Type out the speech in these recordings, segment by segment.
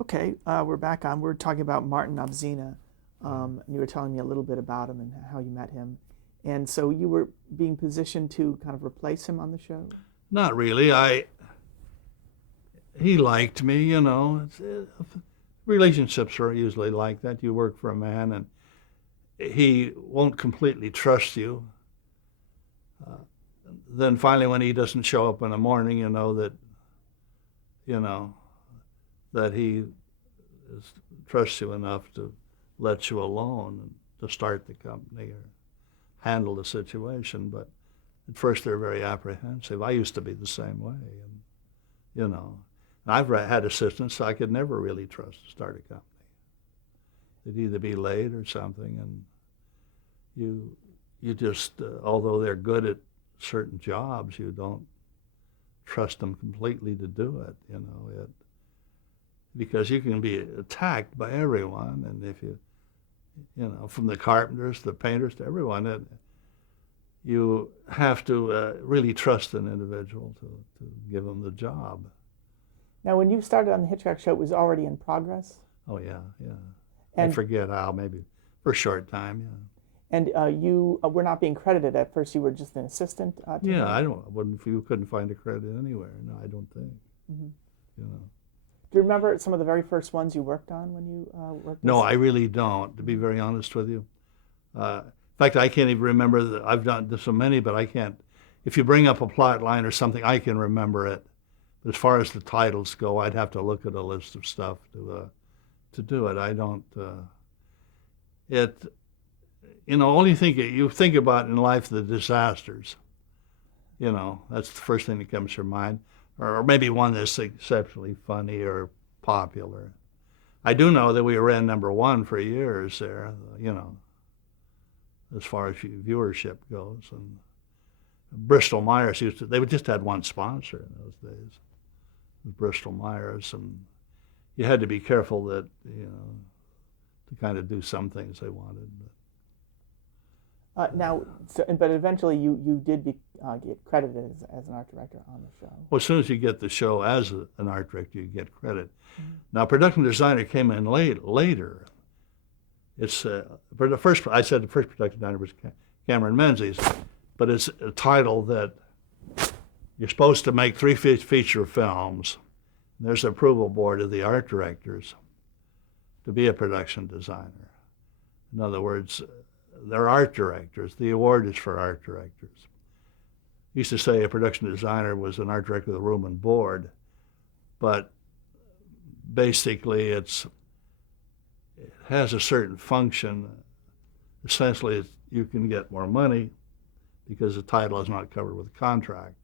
Okay, we're back on. We're talking about Martin Obzina. And you were telling me a little bit about him and how you met him. And so you were being positioned to kind of replace him on the show? Not really. He liked me, relationships are usually like that. You work for a man and he won't completely trust you. Then finally when he doesn't show up in the morning, you know, that he trusts you enough to let you alone and to start the company or handle the situation. But at first they're very apprehensive. I used to be the same way, and I've had assistants I could never really trust to start a company. They'd either be late or something, and you just although they're good at certain jobs, you don't trust them completely to do it. Because you can be attacked by everyone, and if from the carpenters to the painters to everyone, you have to really trust an individual to give them the job. Now, when you started on the Hitchcock Show, it was already in progress? Oh, yeah. And, I forget how, maybe for a short time, yeah. And you were not being credited at first. You were just an assistant to him? You couldn't find a credit anywhere. No, I don't think. Mm-hmm. You know. Do you remember some of the very first ones you worked on when you worked? No, I really don't, to be very honest with you. In fact, I can't even remember. I've done so many, but I can't. If you bring up a plot line or something, I can remember it. But as far as the titles go, I'd have to look at a list of stuff to do it. I don't. Only you think about in life the disasters. That's the first thing that comes to your mind. Or maybe one that's exceptionally funny or popular. I do know that we ran #1 for years there, as far as viewership goes. And Bristol Myers they just had one sponsor in those days. It was Bristol Myers, and you had to be careful that, to kind of do some things they wanted. But eventually you did get credited as an art director on the show. Well, as soon as you get the show as an art director, you get credit. Mm-hmm. Now, production designer came in later. It's for the first. I said the first production designer was Cameron Menzies, but it's a title that you're supposed to make 3 feature films. There's an approval board of the art directors to be a production designer. In other words, they're art directors. The award is for art directors. I used to say a production designer was an art director of the room and board, but basically it has a certain function. Essentially, you can get more money because the title is not covered with a contract,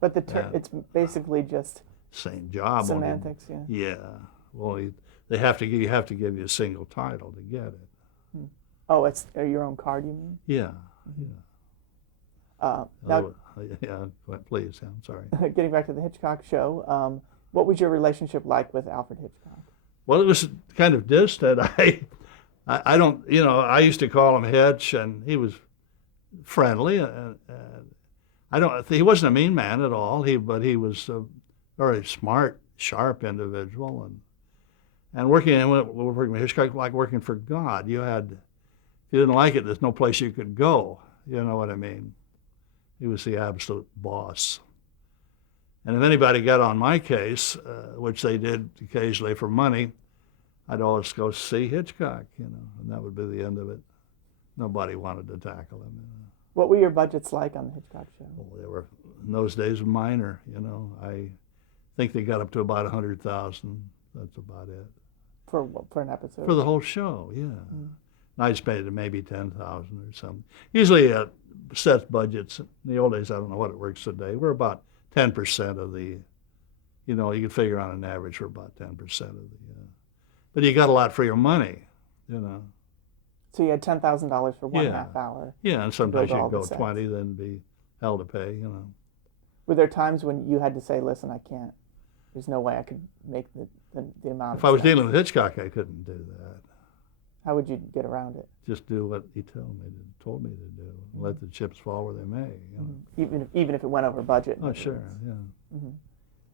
But it's basically just same job. Semantics, yeah. Yeah. Well, you have to give you a single title to get it. Oh, it's your own card, you mean? Yeah. Now, yeah. Please. I'm sorry. Getting back to the Hitchcock Show, what was your relationship like with Alfred Hitchcock? Well, it was kind of distant. I don't. I used to call him Hitch, and he was friendly. He wasn't a mean man at all. But he was a very smart, sharp individual, and working with Hitchcock like working for God. If you didn't like it, there's no place you could go. You know what I mean? He was the absolute boss. And if anybody got on my case, which they did occasionally for money, I'd always go see Hitchcock, and that would be the end of it. Nobody wanted to tackle him. What were your budgets like on the Hitchcock Show? Well, they were, in those days, minor. I think they got up to about 100,000. That's about it. For an episode? For the whole show, yeah. Mm. I just paid maybe 10,000 or something. Usually, set budgets in the old days. I don't know what it works today. We're about 10% of the. You can figure on an average we're about 10% of the. But you got a lot for your money, So you had $10,000 for one half hour. Yeah, and sometimes you'd go 20, then be hell to pay. Were there times when you had to say, "Listen, I can't. There's no way I could make the amount." If I was dealing with Hitchcock, I couldn't do that. How would you get around it? Just do what he told me to do. And let the chips fall where they may. Even if it went over budget. Oh, sure, yeah.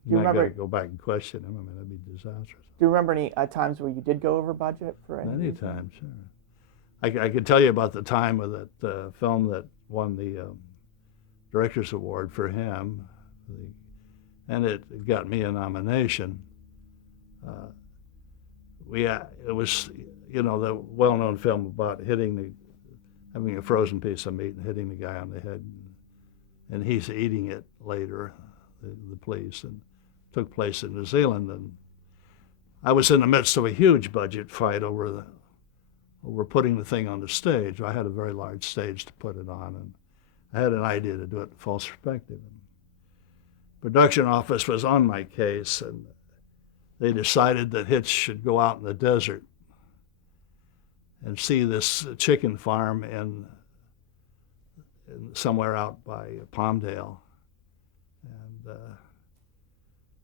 Do you I got to remember? go back and question him. I mean, that'd be disastrous. Do you remember any times where you did go over budget for any? Many times, sure. I could tell you about the time of that film that won the Director's Award for him, and it got me a nomination. It was, you know, the well-known film about having a frozen piece of meat and hitting the guy on the head, and he's eating it later, the police, and took place in New Zealand. And I was in the midst of a huge budget fight over putting the thing on the stage. I had a very large stage to put it on, and I had an idea to do it in false perspective. Production office was on my case, and they decided that Hitch should go out in the desert and see this chicken farm in somewhere out by Palmdale. And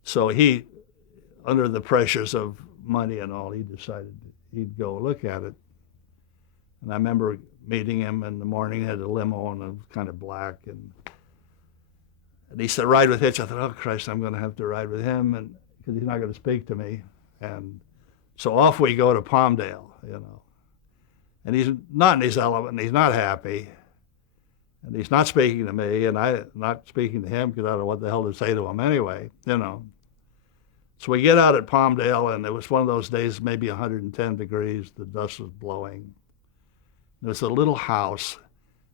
so he, under the pressures of money and all, he decided he'd go look at it. And I remember meeting him in the morning. He had a limo and it was kind of black. And he said, ride with Hitch. I thought, oh, Christ, I'm going to have to ride with him, and because he's not going to speak to me. And so off we go to Palmdale, you know. And he's not in his element, and he's not happy. And he's not speaking to me, and I'm not speaking to him because I don't know what the hell to say to him anyway, you know. So we get out at Palmdale, and it was one of those days, maybe 110 degrees. The dust was blowing. There was a little house,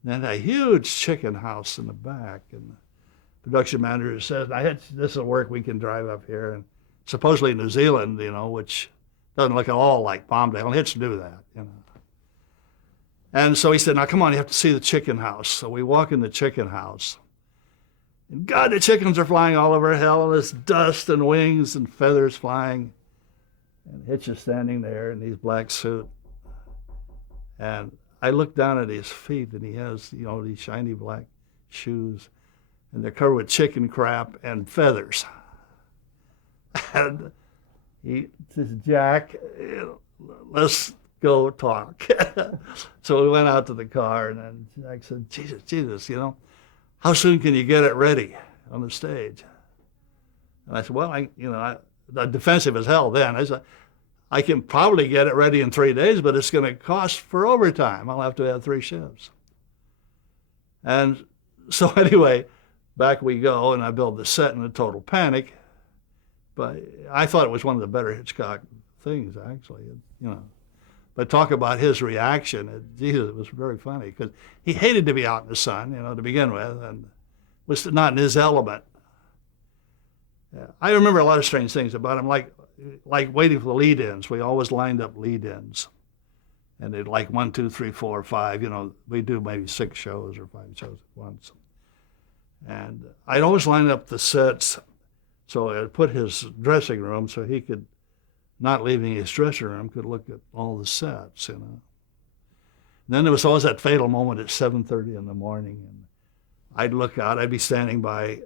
and a huge chicken house in the back. And the production manager says, now, this will work. We can drive up here. And supposedly New Zealand, you know, which doesn't look at all like Palmdale. And Hitch do that, you know. And so he said, now, come on, you have to see the chicken house. So we walk in the chicken house. And God, the chickens are flying all over hell, and there's dust and wings and feathers flying. And Hitch is standing there in his black suit. And I look down at his feet, and he has, you know, these shiny black shoes, and they're covered with chicken crap and feathers. And he says, Jack, let's go talk. So we went out to the car, and then Jack said, Jesus, you know, how soon can you get it ready on the stage? And I said, well, I'm defensive as hell then. I said, I can probably get it ready in 3 days, but it's going to cost for overtime. I'll have to have 3 shifts. And so anyway, back we go, and I build the set in a total panic. But I thought it was one of the better Hitchcock things, actually, you know. But talk about his reaction. Jesus, it was very funny, because he hated to be out in the sun, you know, to begin with, and was not in his element. Yeah. I remember a lot of strange things about him, like waiting for the lead-ins. We always lined up lead-ins. And they'd like 1, 2, 3, 4, 5, you know, we do maybe 6 shows or 5 shows at once. And I'd always line up the sets, so I'd put his dressing room so he could, not leaving his dressing room, could look at all the sets, you know. And then there was always that fatal moment at 7:30 in the morning, and I'd look out, I'd be standing by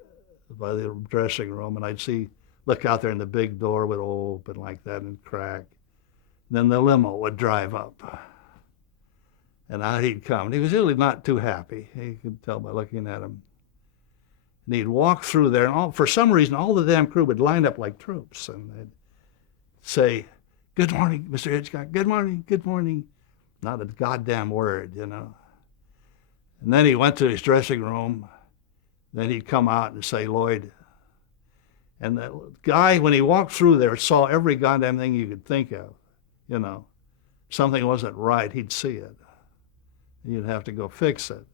the dressing room, and I'd look out there, and the big door would open like that and crack. And then the limo would drive up, and out he'd come. And he was really not too happy. You could tell by looking at him. And he'd walk through there, and for some reason, all the damn crew would line up like troops, and they'd say, good morning, Mr. Hitchcock, good morning, good morning. Not a goddamn word, you know. And then he went to his dressing room. Then he'd come out and say, Lloyd. And the guy, when he walked through there, saw every goddamn thing you could think of, you know. Something wasn't right, he'd see it. You'd have to go fix it.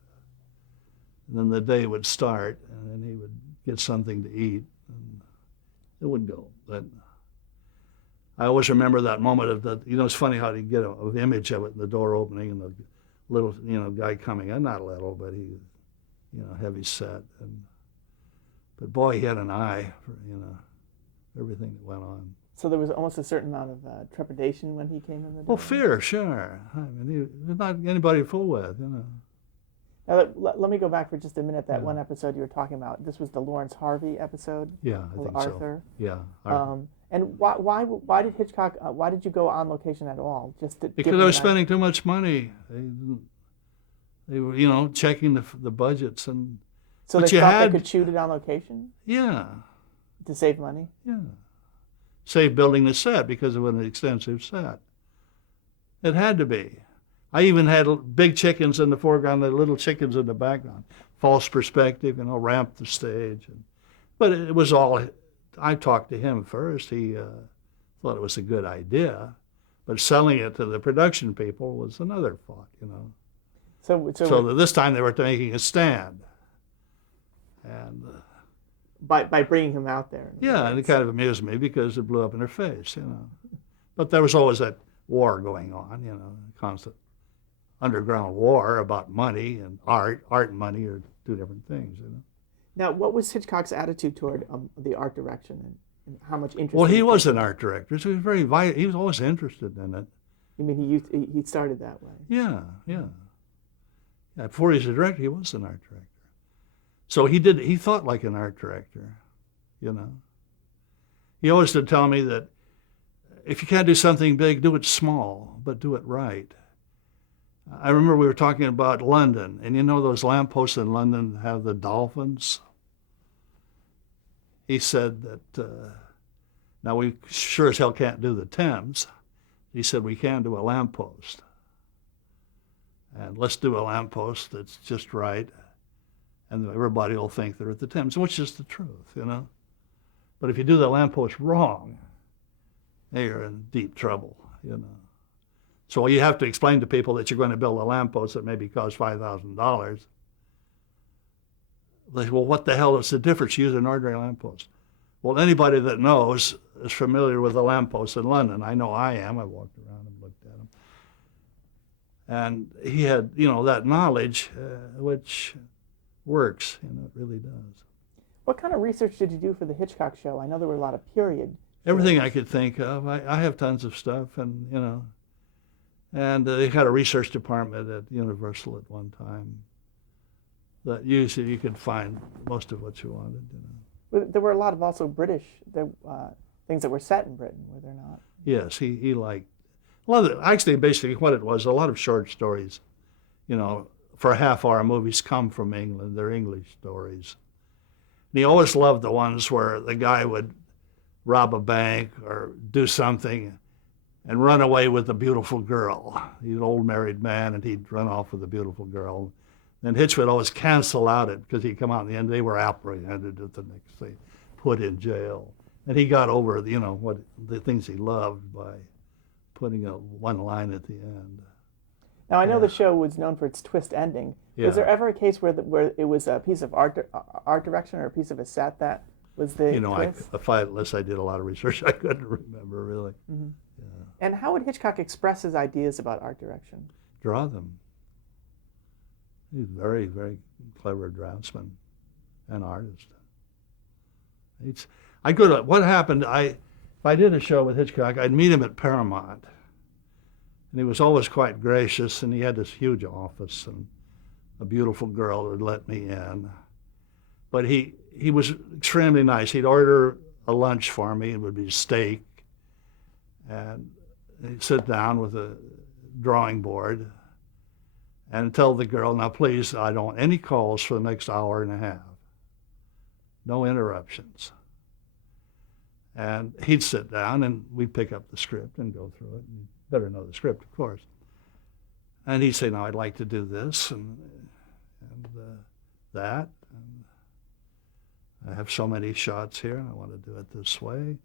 And then the day would start, and then he would get something to eat, and it would go. But I always remember that moment of the, you know, it's funny how you get an image of it, the door opening and the little, you know, guy coming in, not little, but he, you know, heavy set. But boy, he had an eye for, you know, everything that went on. So there was almost a certain amount of trepidation when he came in the door? Well, fear, sure. I mean, he was not anybody to fool with, you know. Now, let me go back for just a minute. That Yeah. one episode you were talking about, this was the Lawrence Harvey episode? Yeah, I think Arthur. so. Yeah. Arthur. And why did Hitchcock, why did you go on location at all? Just to Because I was spending too much money. They were, you know, checking the budgets. And so but they you thought had, they could shoot it on location? yeah. To save money? Yeah. Save building the set because it was an extensive set. It had to be. I even had big chickens in the foreground, the little chickens in the background. False perspective, ramp the stage. But it was all, I talked to him first. He thought it was a good idea. But selling it to the production people was another thought. So that this time they were making a stand. And by bringing him out there. yeah, and it kind of amused me because it blew up in their face. But there was always that war going on, constant underground war about money and art. Art and money are two different things. Now, what was Hitchcock's attitude toward the art direction, and how much interest? Well, he was an art director, so he was he was always interested in it. You mean he started that way? Yeah. Before he was a director, he was an art director. So he thought like an art director, He always did tell me that if you can't do something big, do it small, but do it right. I remember we were talking about London, and those lampposts in London have the dolphins? He said that, now we sure as hell can't do the Thames. He said we can do a lamppost. And let's do a lamppost that's just right, and everybody will think they're at the Thames, which is the truth, But if you do the lamppost wrong, you're in deep trouble, So you have to explain to people that you're going to build a lamppost that maybe costs $5,000. They say, well, what the hell is the difference? Use an ordinary lamppost. Well, anybody that knows is familiar with the lampposts in London. I know I am. I walked around and looked at them. And he had, that knowledge, which works, it really does. What kind of research did you do for the Hitchcock show? I know there were a lot of period. Everything I could think of. I have tons of stuff, and and they had a research department at Universal at one time that usually you could find most of what you wanted. There were a lot of also British things that were set in Britain, were there not? Yes, he liked a lot of actually basically what it was, a lot of short stories. For half-hour movies come from England. They're English stories. And he always loved the ones where the guy would rob a bank or do something and run away with a beautiful girl. He's an old married man, and he'd run off with a beautiful girl. Then Hitch would always cancel out it because he'd come out in the end. They were apprehended at the next day, put in jail. And he got over, what the things he loved by putting one line at the end. Now, I know the show was known for its twist ending. Yeah. Was there ever a case where it was a piece of art direction or a piece of a set that was the twist? Unless I did a lot of research, I couldn't remember really. Mm-hmm. Yeah. And how would Hitchcock express his ideas about art direction? Draw them. He's a very, very clever draftsman and artist. What happened, if I did a show with Hitchcock, I'd meet him at Paramount. And he was always quite gracious, and he had this huge office, and a beautiful girl would let me in. But he was extremely nice. He'd order a lunch for me. It would be steak. And he'd sit down with a drawing board and tell the girl, now please, I don't want any calls for the next hour and a half. No interruptions. And he'd sit down, and we'd pick up the script and go through it. And better know the script, of course. And he'd say, now I'd like to do this and that. And I have so many shots here, and I want to do it this way.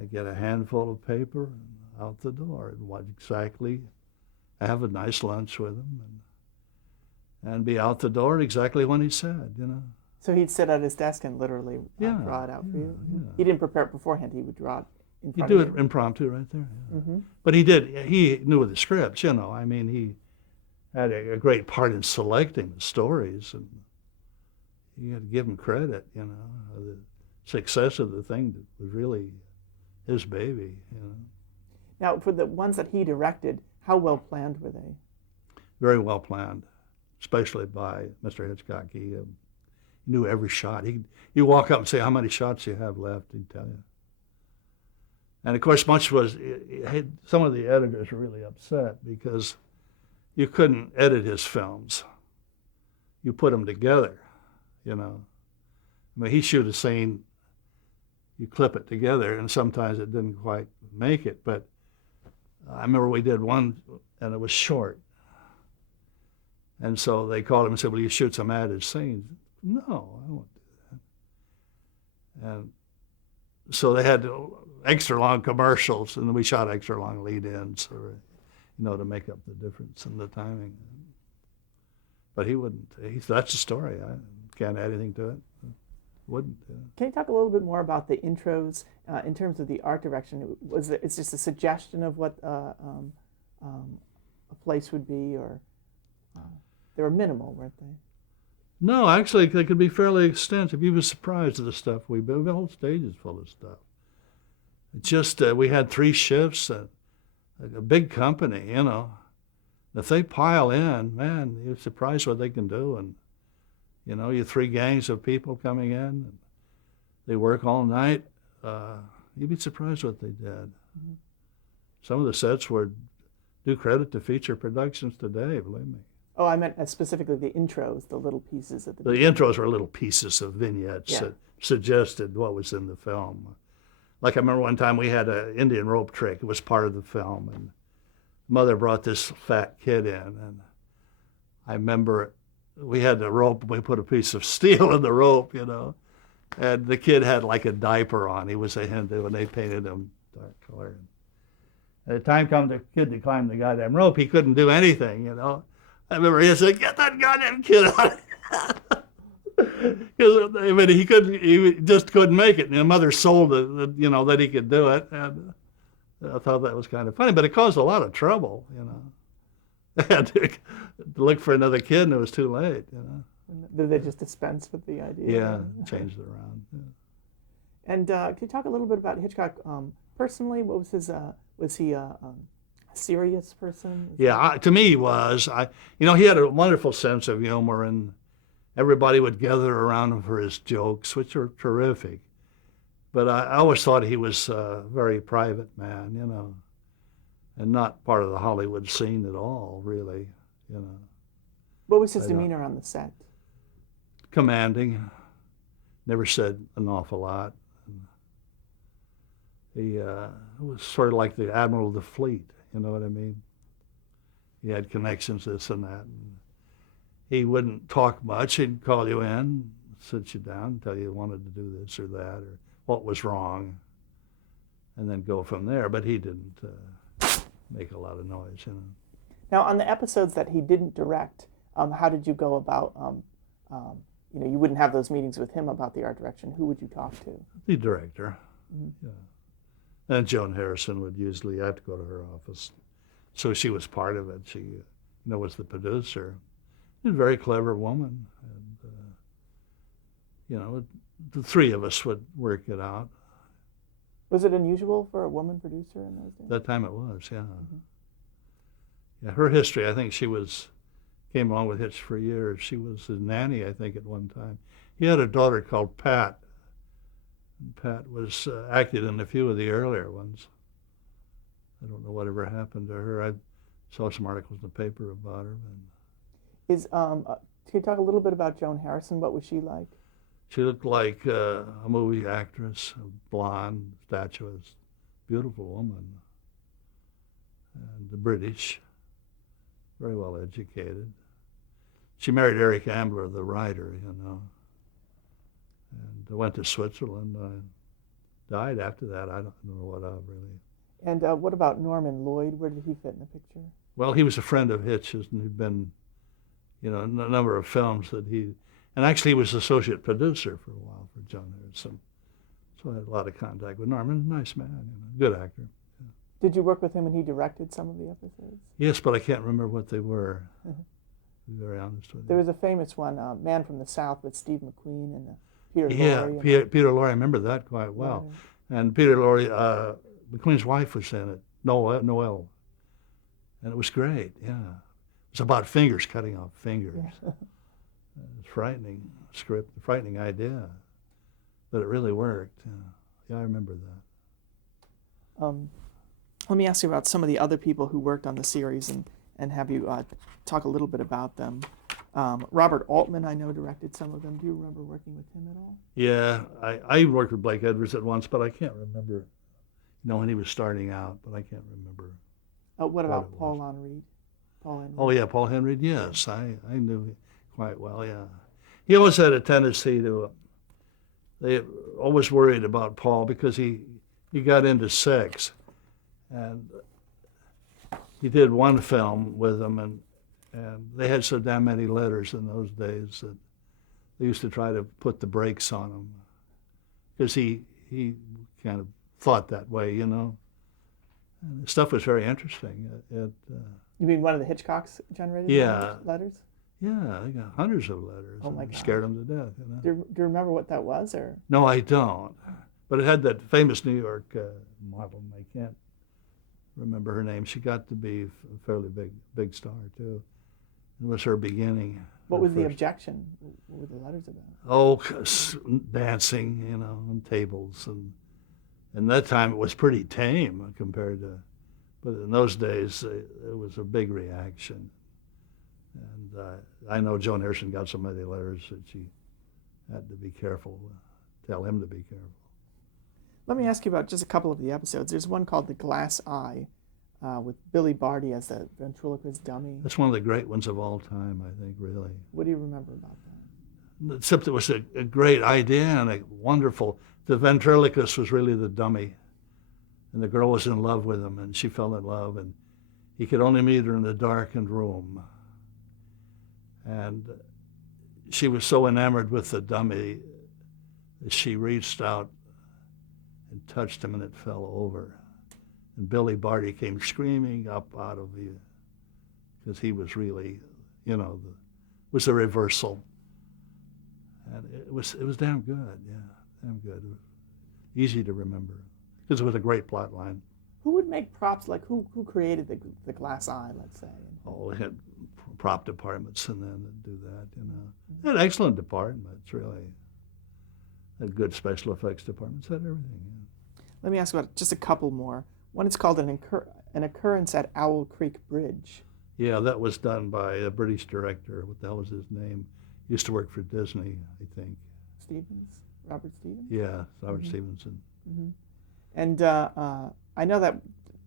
I get a handful of paper and out the door. And what exactly, have a nice lunch with him and be out the door exactly when he said, So he'd sit at his desk and literally draw it out for you? Yeah. He didn't prepare it beforehand. He would draw it in front He'd do of you. it impromptu right there. Yeah. Mm-hmm. But he knew the scripts, I mean, he had a great part in selecting the stories, and you had to give him credit, the success of the thing that was really his baby, Now, for the ones that he directed, how well planned were they? Very well planned, especially by Mr. Hitchcock. He knew every shot. You walk up and say, how many shots you have left, he'd tell you. And of course, some of the editors were really upset because you couldn't edit his films. You put them together, I mean, he'd shoot a scene you clip it together, and sometimes it didn't quite make it. But I remember we did one, and it was short. And so they called him and said, "Will you shoot some added scenes?" No, I won't do that. And so they had extra long commercials, and we shot extra long lead-ins, or, to make up the difference in the timing. But he wouldn't. He said, "That's the story. I can't add anything to it." Wouldn't. Can you talk a little bit more about the intros in terms of the art direction? It's just a suggestion of what a place would be, or they were minimal, weren't they? No, actually, they could be fairly extensive. You were surprised at the stuff we built. The whole stage is full of stuff. It's just we had 3 shifts, a big company, If they pile in, man, you're surprised what they can do. And, you 3 gangs of people coming in, and they work all night. You'd be surprised what they did. Mm-hmm. Some of the sets were due credit to feature productions today, believe me. Oh, I meant specifically the intros, the little pieces at the beginning. The intros were little pieces of vignettes that suggested what was in the film. Like I remember one time we had an Indian rope trick. It was part of the film, and Mother brought this fat kid in, and I remember we had the rope, we put a piece of steel in the rope, and the kid had like a diaper on. He was a Hindu, and they painted him dark color. And the time come the kid to climb the goddamn rope, he couldn't do anything, I remember he said, "Get that goddamn kid out because he just couldn't make it. And the mother sold it, that he could do it, and I thought that was kind of funny. But it caused a lot of trouble, They had to look for another kid, and it was too late, Did they just dispense with the idea? Yeah, changed it around. Yeah. And can you talk a little bit about Hitchcock personally? What was his? Was he a serious person? To me he was. He had a wonderful sense of humor, and everybody would gather around him for his jokes, which were terrific. But I always thought he was a very private man, and not part of the Hollywood scene at all, really, What was his demeanor on the set? Commanding. Never said an awful lot. He was sort of like the admiral of the fleet. You know what I mean? He had connections, this and that. And he wouldn't talk much. He'd call you in, sit you down, tell you he wanted to do this or that, or what was wrong, and then go from there. But he didn't make a lot of noise, Now, on the episodes that he didn't direct, how did you go about, you wouldn't have those meetings with him about the art direction. Who would you talk to? The director, yeah. And Joan Harrison would usually have to go to her office. So she was part of it. She, was the producer. She was a very clever woman. And, the 3 of us would work it out. Was it unusual for a woman producer in those days? That time it was, yeah. Mm-hmm. Yeah, her history, I think she came along with Hitch for years. She was his nanny, I think, at one time. He had a daughter called Pat. Pat was acted in a few of the earlier ones. I don't know whatever happened to her. I saw some articles in the paper about her. Can you talk a little bit about Joan Harrison? What was she like? She looked like a movie actress, blonde, statuesque, beautiful woman. And the British, very well educated. She married Eric Ambler, the writer, and went to Switzerland. Died after that. I don't know what of, really. And what about Norman Lloyd? Where did he fit in the picture? Well, he was a friend of Hitch's, and he'd been, in a number of films that and actually he was associate producer for a while for Joan Harrison. So I had a lot of contact with Norman. Nice man, good actor. Yeah. Did you work with him when he directed some of the episodes? Yes, but I can't remember what they were. To be very honest with you. There was a famous one, Man from the South, with Steve McQueen and Peter Lorre. Yeah, Peter Lorre, I remember that quite well. Right. And Peter Lorre, McQueen's wife was in it, Noelle. And it was great, yeah. It was about fingers, cutting off fingers. Yeah. It's frightening script, frightening idea, but it really worked. Yeah, I remember that. Let me ask you about some of the other people who worked on the series and have you talk a little bit about them. Robert Altman, I know, directed some of them. Do you remember working with him at all? Yeah, I worked with Blake Edwards at once, but I can't remember, when he was starting out, but I can't remember. What about it Paul was. Henreid? Paul Henreid? Oh, yeah, Paul Henry, yes, I knew him quite well, yeah. He always had a tendency to, they always worried about Paul because he got into sex. And he did one film with him, and they had so damn many letters in those days that they used to try to put the brakes on him because he kind of thought that way, And the stuff was very interesting. You mean one of the Hitchcocks generated Yeah. letters? Yeah, I got hundreds of letters. Oh my It God. scared him to death, Do you remember what that was, or? No, I don't. But it had that famous New York model, and I can't remember her name. She got to be a fairly big star too. It was her beginning. What her was the first- objection? What were the letters about? Oh, dancing, on tables, and that time it was pretty tame compared to, but in those days it was a big reaction. And I know Joan Harrison got so many letters that she had to be careful, tell him to be careful. Let me ask you about just a couple of the episodes. There's one called The Glass Eye with Billy Barty as the ventriloquist dummy. That's one of the great ones of all time, I think, really. What do you remember about that? Except it was a great idea and a wonderful. The ventriloquist was really the dummy, and the girl was in love with him, and she fell in love, and he could only meet her in a darkened room. And she was so enamored with the dummy that she reached out and touched him, and it fell over. And Billy Barty came screaming up out of the, because he was really, was a reversal. And it was damn good, yeah, damn good. Easy to remember, because it was a great plot line. Who would make props? Like who created the glass eye? Let's say. Oh, they had prop departments and then do that, They had excellent departments, really. They had good special effects departments, had everything. Yeah. Let me ask about just a couple more. One is called an occurrence at Owl Creek Bridge. Yeah, that was done by a British director. What the hell was his name? He used to work for Disney, I think. Stevens, Robert Stevens. Yeah, Robert Stevenson. Mm-hmm. And I know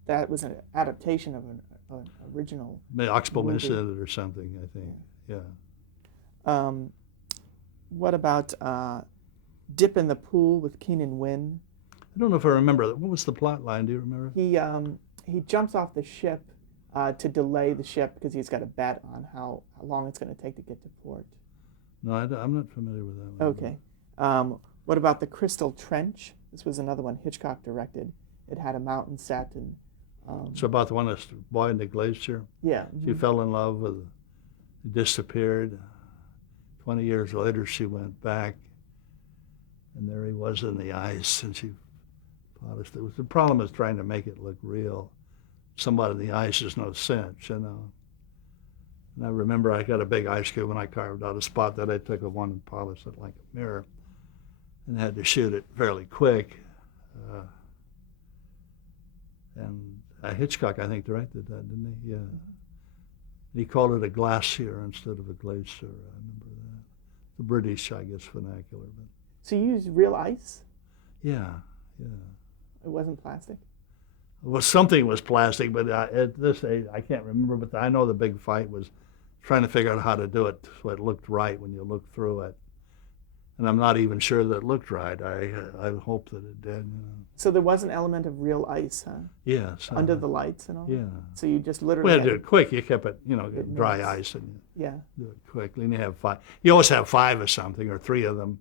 that was an adaptation of an original. Maybe Oxbow movie. mentioned it or something, I think. Yeah. What about Dip in the Pool with Keenan Wynn? I don't know if I remember that. What was the plot line? Do you remember? He jumps off the ship to delay the ship because he's got a bet on how long it's going to take to get to port. No, I'm not familiar with that one. Okay. What about The Crystal Trench? This was another one Hitchcock directed. It had a mountain set and. So about the one that's the boy in the glacier? Yeah. She fell in love with, disappeared. 20 years later, she went back, and there he was in the ice, and she polished it. The problem is trying to make it look real. Somebody in the ice is no cinch, And I remember I got a big ice cube, and I carved out a spot that I took a one and polished it like a mirror, and had to shoot it fairly quick. And Hitchcock, I think, directed that, didn't he? Yeah. He called it a glacier instead of a glacier. I remember that. The British, I guess, vernacular. But So you used real ice? yeah. It wasn't plastic? Well, something was plastic, but at this age, I can't remember. But I know the big fight was trying to figure out how to do it so it looked right when you looked through it. And I'm not even sure that it looked right. I hope that it did. So there was an element of real ice, huh? Yes. Under the lights and all? Yeah. So you just We literally had to do it quick. You kept it, dry melts. ice, and Yeah. you do it quickly. And you have five. You always have five or something, or three of them.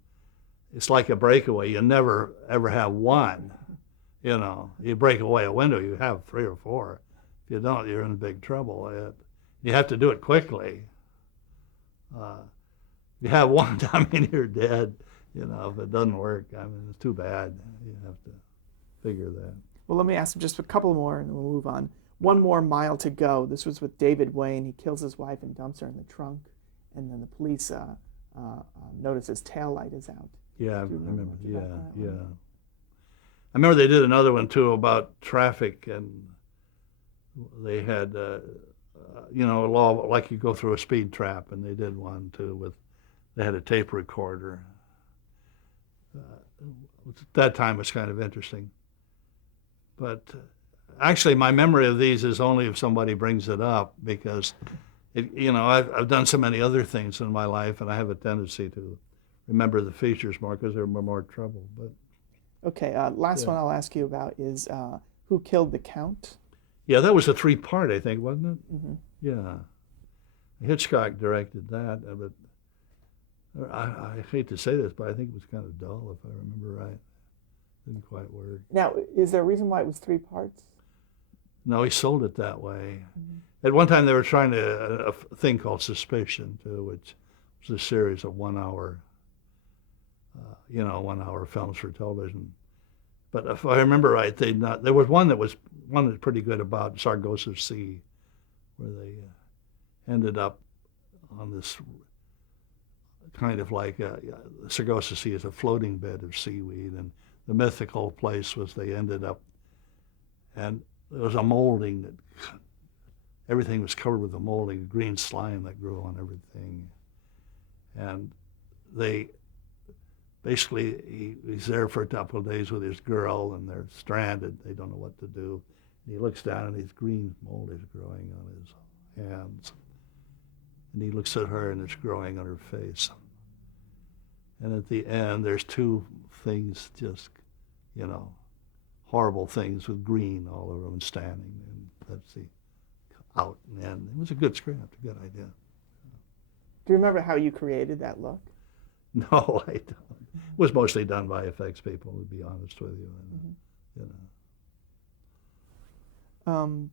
It's like a breakaway. You never ever have one. You break away a window, you have three or four. If you don't, you're in big trouble. You have to do it quickly. You have one, you're dead. If it doesn't work, it's too bad. You have to figure that. Well, let me ask just a couple more and then we'll move on. One More Mile to Go. This was with David Wayne. He kills his wife and dumps her in the trunk. And then the police notice his taillight is out. Yeah, I Do you remember remember. much Yeah, about that yeah. one? I remember they did another one too about traffic, and they had law, like you go through a speed trap, and they did one too they had a tape recorder. At that time, it's kind of interesting. But actually, my memory of these is only if somebody brings it up, because I've done so many other things in my life, and I have a tendency to remember the features more because they're more trouble. But Okay, last one I'll ask you about is Who Killed the Count? yeah, that was a 3-part, I think, wasn't it? Mm-hmm. Yeah, Hitchcock directed that, but I hate to say this, but I think it was kind of dull, if I remember right. Didn't quite work. Now, is there a reason why it was 3 parts? No, he sold it that way. Mm-hmm. At one time, they were trying a thing called Suspicion, too, which was a series of 1-hour, 1-hour films for television. But if I remember right, there was one that's pretty good about Sargasso Sea, where they ended up on this kind of like Sargasso Sea is a floating bed of seaweed, and the mythical place was they ended up, and there was a molding that everything was covered with a molding, green slime that grew on everything, and they basically he's there for a couple of days with his girl, and they're stranded. They don't know what to do. And he looks down, and his green mold is growing on his hands, and he looks at her, and it's growing on her face. And at the end, there's 2 things, just, horrible things with green all over them standing. And that's the out. And it was a good script, a good idea. Do you remember how you created that look? No, I don't. It was mostly done by effects people, to be honest with you. And,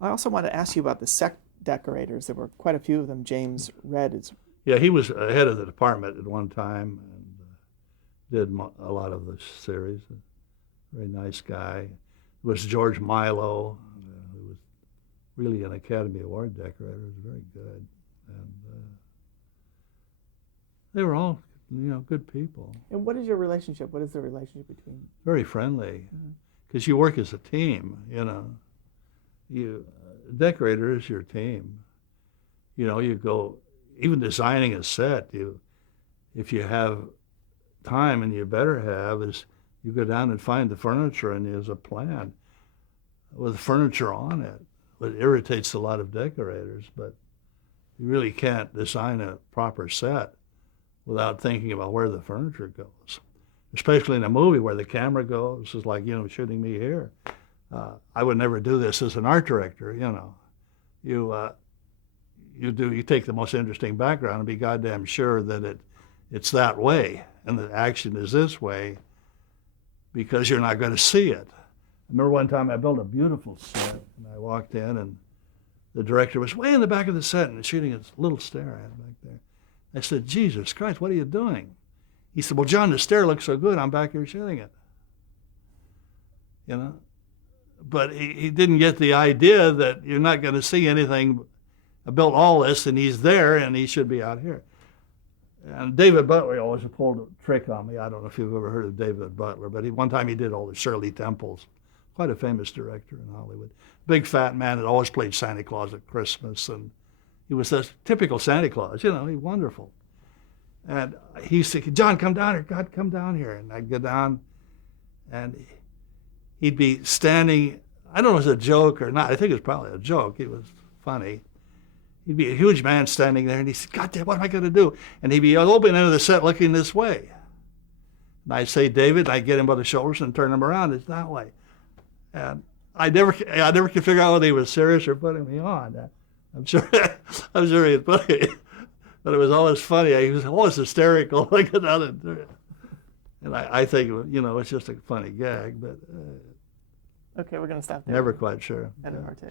I also want to ask you about the set decorators. There were quite a few of them. James Redd is. Yeah, he was head of the department at one time and did a lot of the series. A very nice guy. It was George Milo, who was really an Academy Award decorator. He was very good. And they were all, good people. And what is your relationship? What is the relationship between? Very friendly, because you work as a team. Decorator is your team. You go, even designing a set. If you have time, and you better have, is you go down and find the furniture, and there's a plan with furniture on it. It irritates a lot of decorators, but you really can't design a proper set without thinking about where the furniture goes, especially in a movie where the camera goes. It's like, shooting me here. I would never do this as an art director. You take the most interesting background and be goddamn sure that it's that way and the action is this way, because you're not going to see it. I remember one time I built a beautiful set, and I walked in, and the director was way in the back of the set and shooting a little stair at back there. I said, Jesus Christ, what are you doing? He said, well, John, the stair looks so good, I'm back here shooting it. But he didn't get the idea that you're not going to see anything. I built all this, and he's there, and he should be out here. And David Butler always pulled a trick on me. I don't know if you've ever heard of David Butler, but one time he did all the Shirley Temples, quite a famous director in Hollywood. Big fat man that always played Santa Claus at Christmas, and he was a typical Santa Claus, he's wonderful. And he said, John, come down here, God, come down here. And I'd go down, and he'd be standing, I don't know if it was a joke or not, I think it was probably a joke, it was funny. He'd be a huge man standing there, and he said, God damn, what am I going to do? And he'd be open end of the set looking this way. And I'd say, David, I'd get him by the shoulders and turn him around, it's that way. And I never could figure out whether he was serious or putting me on. I'm sure he was putting me, but it was always funny. He was always hysterical looking at it. And I think, it's just a funny gag, but Okay, we're going to stop there. Never quite sure. End of our tape.